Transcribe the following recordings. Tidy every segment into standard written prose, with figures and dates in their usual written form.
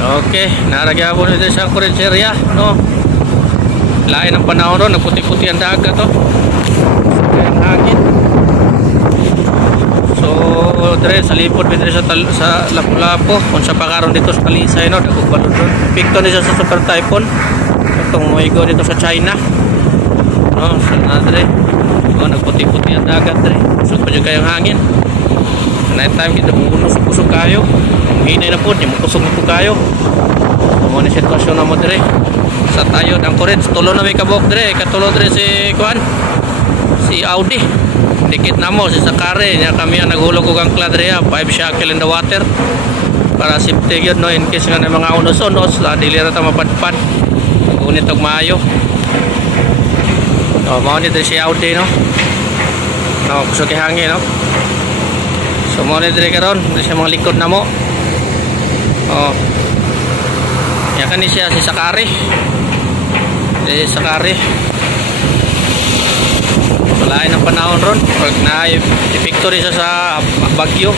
Okay, naragya po dito sa Corincheria, no? Lain ang panahon ron, nagputi-puti ang dagat, to. Kaya ang hangin. So, dire sa lipod dire sa Lapu-Lapu, kung sa pakaron dito sa Talisay, no, nagugbalon doon. Epekto nito sa super typhoon. Itong muigo dito sa China. No, sa dire. Oh, nagputi-puti ang dagat dire. So, pa kayong hangin. Night time kita kusog kayo. Hinay na po, di mo kusog na po kayo. Mo ni sitwasyon na mo dire. Sa tayo ng Corinth, tulo na may kabok dire, katulo dire si kuan. Si Audi. Dikit na mo si Sakare, niya kami ang naghulog og ang kladre, 5 shackle in the water. Para safety gyud, no, in case nga na mga unos-unos, la dili ra ta mapadpad. Unit og maayo. Oh, mao ni dire si Audi, no. No, kusog hangin, no. So mo ni dire karon, sa mga likod na mo. Oh. Ya kan siya si Sakari. Si Sakari. Lain ang panahon ron. Pag na-epekto rin sa bagyo.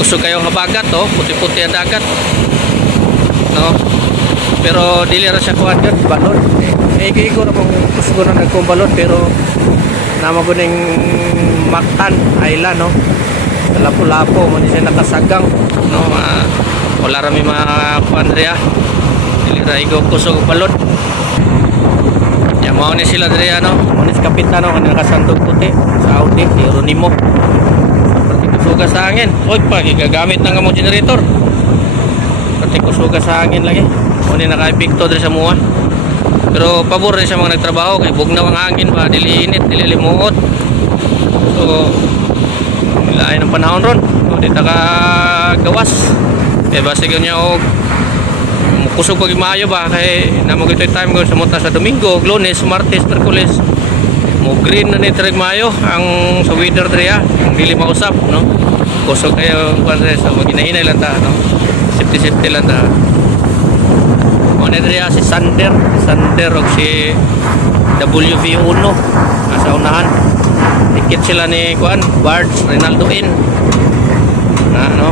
Kusog kayong habagat, oh. Puti-puti ang dagat. No? Pero dili ra siya kuhan yun, balon. Igo na pong kusog na nagkong balon. Pero namaguning Mactan Island, no? Lapu-Lapu, mo siya nakasagang, no? Wala rami mga kuhan rin, dili ra igo kusog balon. Mao ni sila dire, ano, mao ni kapitano kanang nakasandog puti sa Audi ni Ronimo. Pati kusuga sa hangin. Oy, pa gigagamit na nga mo generator. Pati kusuga sa hangin lagi. Mao ni naka-epekto dire sa muha. Pero pabor rin sa mga nagtrabaho kay bugnaw ang hangin ba, dili init, dili limuot. So lain ang panahon ron. No, di ta ka gawas. Kay base gyud niya og kusog pag maayo ba kay namo gitoy time ko sa monta sa Domingo, Lunes, Martes, Miyerkules. Mo green na ni treg maayo ang sa weather dre, dili mausap, no. Kusog kayo kuan sa maginahinay lang ta, no. Safety lang ta. Mo ni dre si Sander og si WV1 sa unahan. Dikit sila ni kuan Bards Rinaldo in. No.